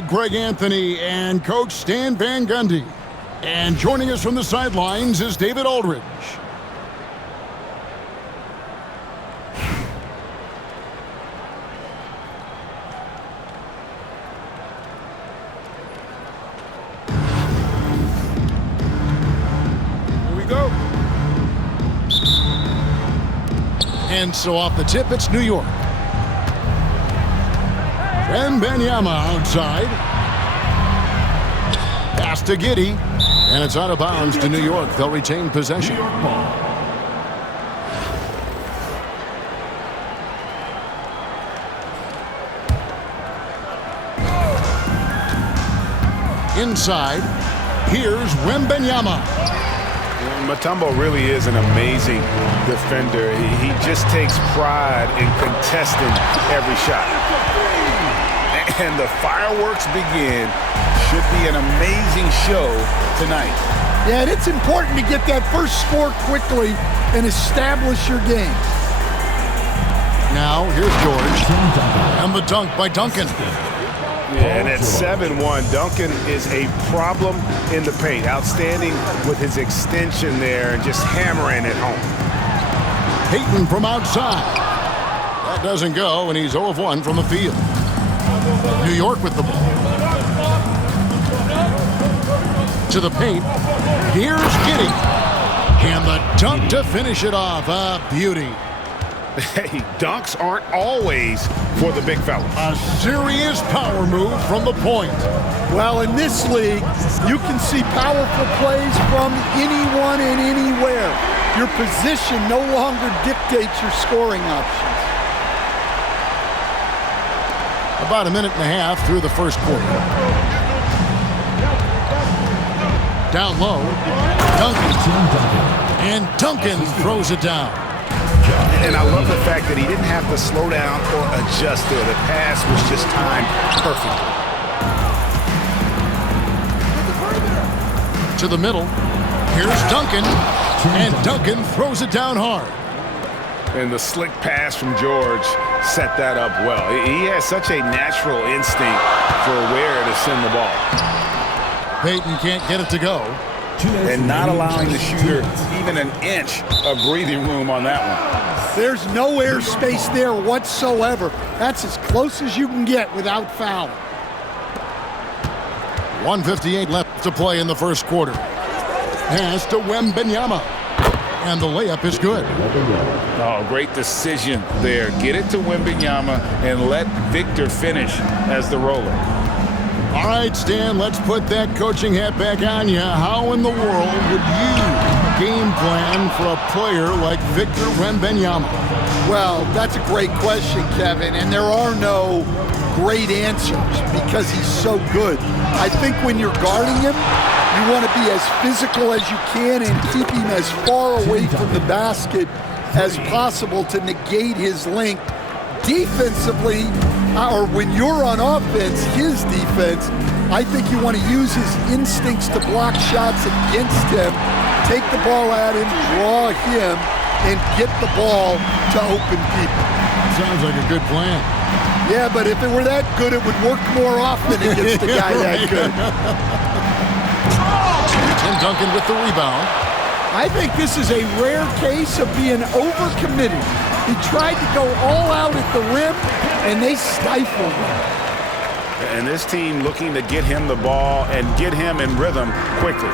Greg Anthony and Coach Stan Van Gundy. And joining us from the sidelines is David Aldridge. Here we go. And so off the tip, it's New York. Wembanyama outside. Pass to Giddey. And it's out of bounds to New York. They'll retain possession. Inside. Here's Wembanyama. Mutombo really is an amazing defender. He just takes pride in contesting every shot. And the fireworks begin. Should be an amazing show tonight. Yeah, and it's important to get that first score quickly and establish your game. Now, here's George. And the dunk by Duncan. Yeah, and at 7-1, Duncan is a problem in the paint. Outstanding with his extension there and just hammering it home. Payton from outside. That doesn't go, and he's 0 of 1 from the field. New York with the ball. To the paint. Here's Giddey. And the dunk to finish it off. A beauty. Hey, dunks aren't always for the big fella. A serious power move from the point. Well, in this league, you can see powerful plays from anyone and anywhere. Your position no longer dictates your scoring options. About a minute and a half through the first quarter. Down low. Duncan. And Duncan throws it down. And I love the fact that he didn't have to slow down or adjust there. The pass was just timed perfectly. To the middle. Here's Duncan. And Duncan throws it down hard. And the slick pass from George set that up well. He has such a natural instinct for where to send the ball. Payton can't get it to go. And not allowing the shooter even an inch of breathing room on that one. There's no airspace there whatsoever. That's as close as you can get without fouling. 1:58 left to play in the first quarter. Pass to Wembanyama. And the layup is good. Oh, great decision there. Get it to Wembanyama and let Victor finish as the roller. All right, Stan, let's put that coaching hat back on you. How in the world would you game plan for a player like Victor Wembanyama? Well, that's a great question, Kevin, and there are no great answers because he's so good. I think when you're guarding him, you want to be as physical as you can and keep him as far away from the basket as possible to negate his length. Defensively, or when you're on offense, his defense, I think you want to use his instincts to block shots against him, take the ball at him, draw him, and get the ball to open people. Sounds like a good plan. Yeah, but if it were that good, it would work more often against a guy that good. Tim Duncan with the rebound. I think this is a rare case of being overcommitted. He tried to go all out at the rim, and they stifled him. And this team looking to get him the ball and get him in rhythm quickly.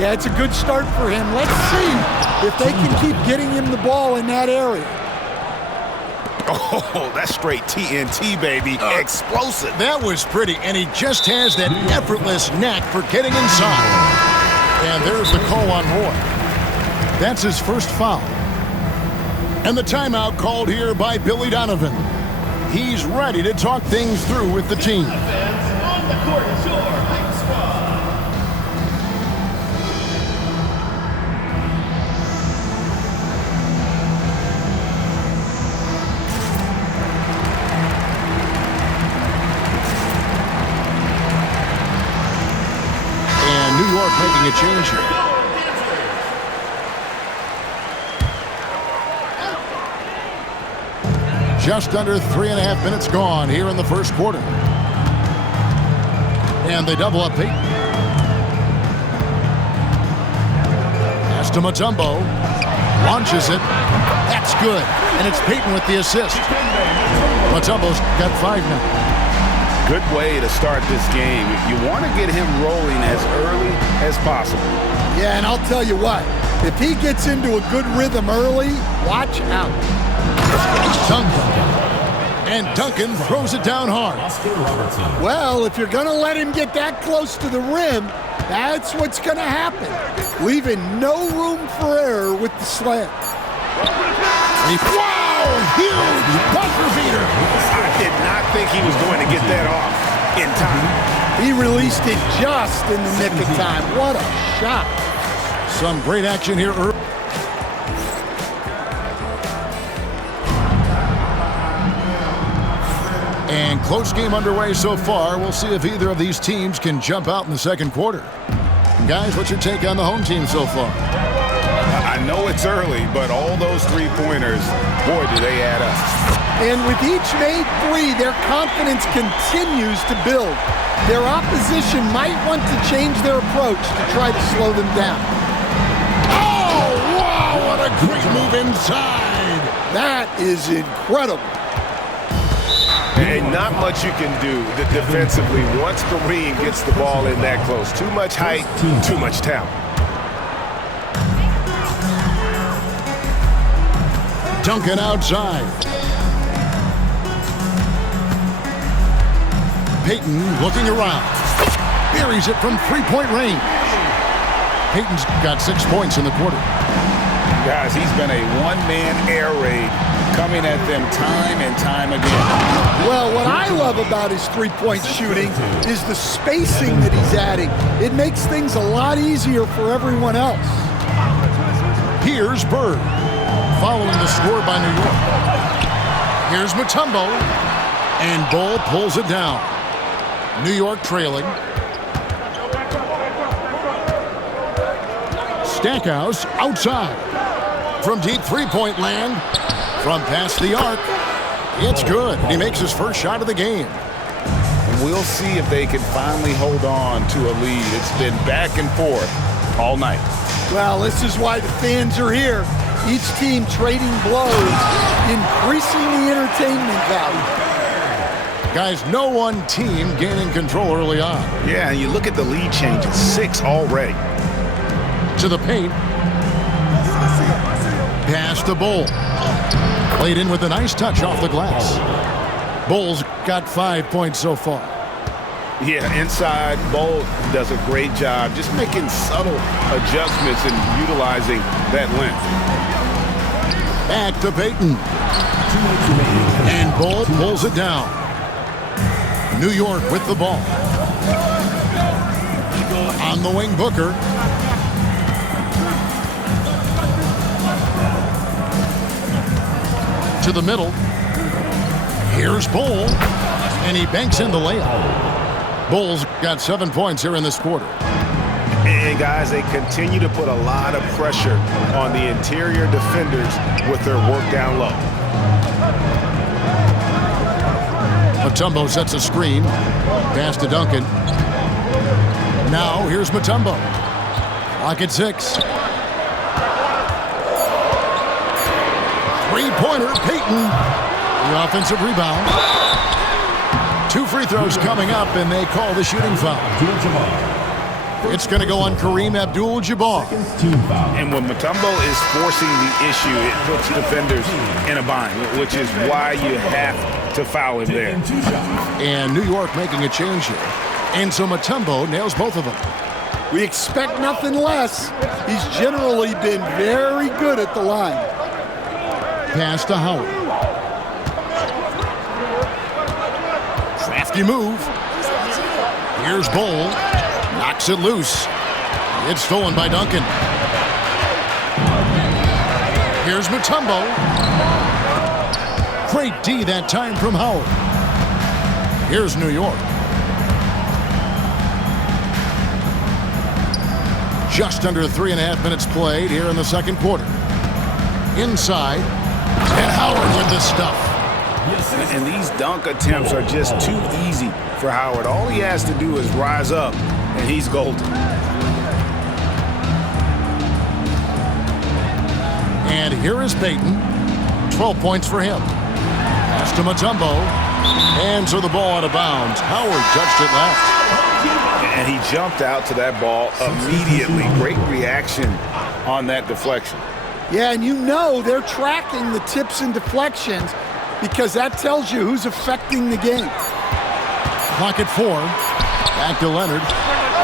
Yeah, it's a good start for him. Let's see if they can keep getting him the ball in that area. Oh, that's straight TNT, baby. Explosive. That was pretty, and he just has that effortless knack for getting inside. And there's the call on Roy. That's his first foul. And the timeout called here by Billy Donovan. He's ready to talk things through with the team. On the court, your Hype Squad. And New York making a change here. Just under 3.5 minutes gone here in the first quarter. And they double up Peyton. Pass to Mutombo. Launches it. That's good. And it's Peyton with the assist. Mutombo's got 5 now. Good way to start this game. You want to get him rolling as early as possible. Yeah, and I'll tell you what. If he gets into a good rhythm early, watch out. Duncan. And Duncan throws it down hard. Well, if you're going to let him get that close to the rim, that's what's going to happen. Leaving no room for error with the slam. Wow! Huge buzzer beater. I did not think he was going to get that off in time. He released it just in the nick of time. What a shot. Some great action here early. And close game underway so far. We'll see if either of these teams can jump out in the second quarter. Guys, what's your take on the home team so far? I know it's early, but all those three-pointers, boy, do they add up. And with each made three, their confidence continues to build. Their opposition might want to change their approach to try to slow them down. Oh, wow, what a great move inside. That is incredible. And not much you can do defensively once Kareem gets the ball in that close. Too much height, too much talent. Duncan outside. Peyton looking around. Buries it from three-point range. Peyton's got 6 points in the quarter. Guys, he's been a one-man air raid coming at them time and time again. Well, what I love about his three-point shooting is the spacing that he's adding. It makes things a lot easier for everyone else. Here's Bird, following the score by New York. Here's Mutombo, and Bull pulls it down. New York trailing. Stackhouse outside. From deep three-point land. From past the arc. It's good. He makes his first shot of the game. We'll see if they can finally hold on to a lead. It's been back and forth all night. Well, this is why the fans are here. Each team trading blows, increasing the entertainment value. Guys, no one team gaining control early on. Yeah, and you look at the lead change, it's 6 already. To the paint. Pass to Bull. Played in with a nice touch off the glass. Bull's got 5 points so far. Yeah, inside, Bull does a great job just making subtle adjustments and utilizing that length. Back to Peyton. And Bull pulls it down. New York with the ball. On the wing, Booker. To the middle. Here's Bull. And he banks in the layup. Bull's got 7 points here in this quarter. And guys, they continue to put a lot of pressure on the interior defenders with their work down low. Mutombo sets a screen. Pass to Duncan. Now here's Mutombo. Clock at 6. Three-pointer, Peyton. The offensive rebound. 2 free throws coming up, and they call the shooting foul. It's going to go on Kareem Abdul-Jabbar. And when Mutombo is forcing the issue, it puts defenders in a bind, which is why you have to foul him there. And New York making a change here. And so Mutombo nails both of them. We expect nothing less. He's generally been very good at the line. Pass to Howard. Crafty move. Here's Bull. Knocks it loose. It's stolen by Duncan. Here's Mutombo. Great D that time from Howard. Here's New York. Just under 3.5 minutes played here in the second quarter. Inside. And Howard with the stuff. And these dunk attempts are just too easy for Howard. All he has to do is rise up, and he's golden. And here is Payton. 12 points for him. Pass to Mutombo. And so the ball out of bounds. Howard touched it left. And he jumped out to that ball immediately. Great reaction on that deflection. Yeah, and you know they're tracking the tips and deflections because that tells you who's affecting the game. Clock at 4. Back to Leonard.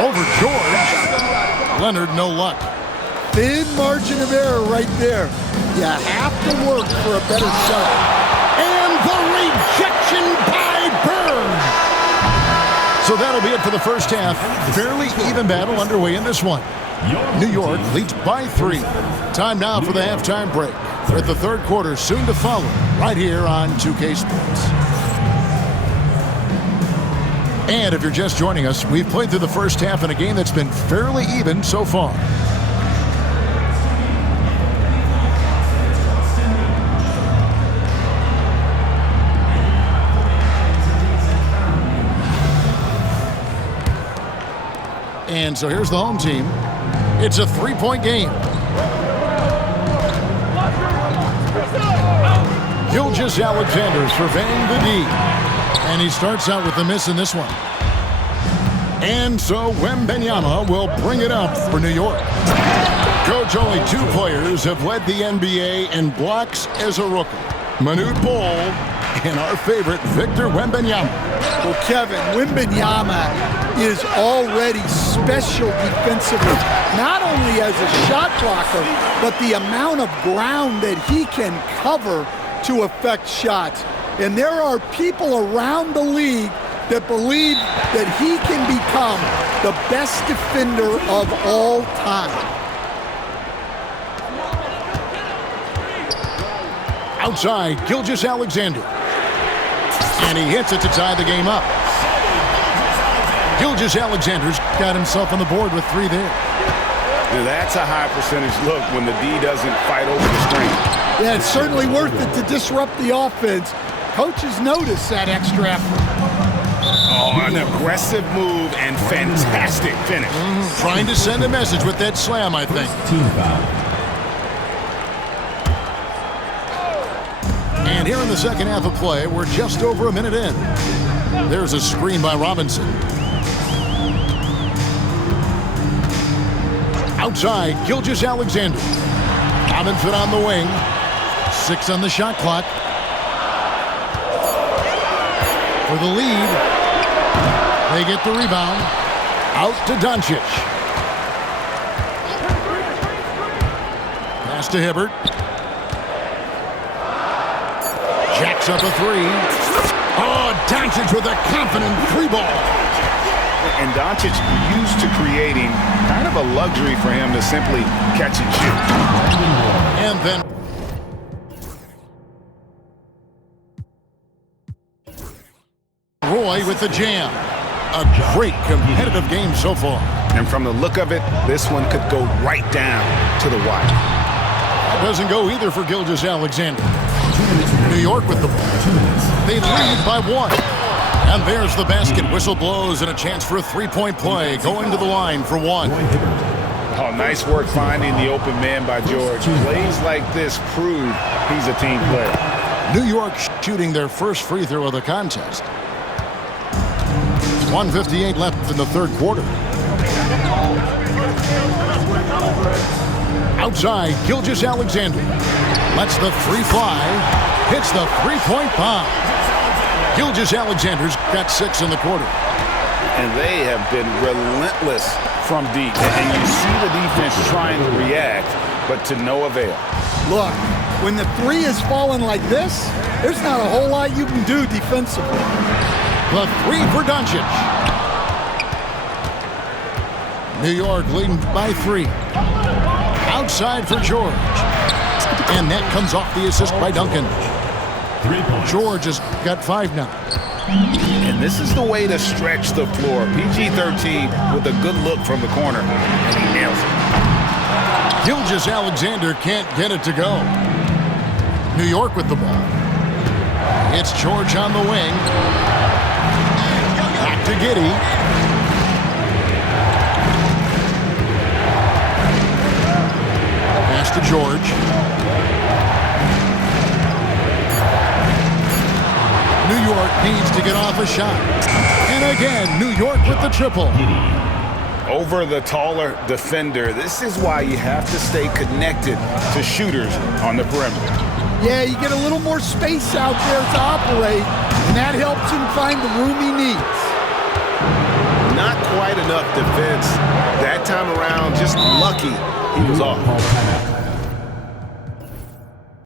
Over George. Leonard, no luck. Thin margin of error right there. You have to work for a better shot. And the rejection by Bird. So that'll be it for the first half. Fairly even battle underway in this one. New York leads by 3. Time now for the halftime break, with the third quarter soon to follow, right here on 2K Sports. And if you're just joining us, we've played through the first half in a game that's been fairly even so far. And so here's the home team. It's a 3-point game. Gilgeous-Alexander surveying the D. And he starts out with a miss in this one. And so Wembanyama will bring it up for New York. Coach, only 2 players have led the NBA in blocks as a rookie. Manute Bol and our favorite Victor Wembanyama. Well, Kevin, Wembanyama is already special defensively, not only as a shot blocker, but the amount of ground that he can cover to affect shots. And there are people around the league that believe that he can become the best defender of all time. Outside, Gilgeous-Alexander. And he hits it to tie the game up. Gilgeous-Alexander's got himself on the board with 3 there. Now that's a high percentage look when the D doesn't fight over the screen. Yeah, it's certainly worth it to disrupt the offense. Coaches notice that extra effort. Oh, an aggressive move and fantastic finish. Trying to send a message with that slam, I think. Team foul. And here in the second half of play, we're just over a minute in. There's a screen by Robinson. Outside, Gilgeous-Alexander. Robinson on the wing. 6 on the shot clock. For the lead. They get the rebound. Out to Doncic. Pass to Hibbert. Jacks up a 3. Oh, Doncic with a confident 3 ball. And Doncic used to creating kind of a luxury for him to simply catch and shoot. And then Roy with the jam. A great competitive game so far. And from the look of it, this one could go right down to the wire. That doesn't go either for Gilgeous-Alexander. New York with the ball. They lead by 1. And there's the basket. Whistle blows and a chance for a 3-point play. Going to the line for 1. Oh, nice work finding the open man by George. Plays like this prove he's a team player. New York shooting their first free throw of the contest. 1:58 left in the third quarter. Outside, Gilgeous-Alexander lets the 3 fly. Hits the 3-point bomb. Gilgeous-Alexander's got 6 in the quarter. And they have been relentless from deep. And you see the defense trying to react, but to no avail. Look, when the 3 is falling like this, there's not a whole lot you can do defensively. The 3 for Doncic. New York leading by 3. Outside for George. And that comes off the assist by Duncan. George has got 5 now. And this is the way to stretch the floor. PG-13 with a good look from the corner, and he nails it. Gilgeous-Alexander can't get it to go. New York with the ball. It's George on the wing. Back to Giddey. Pass to George. New York needs to get off a shot. And again, New York with the triple. Over the taller defender, this is why you have to stay connected to shooters on the perimeter. Yeah, you get a little more space out there to operate, and that helps him find the room he needs. Not quite enough defense that time around, just lucky he was off.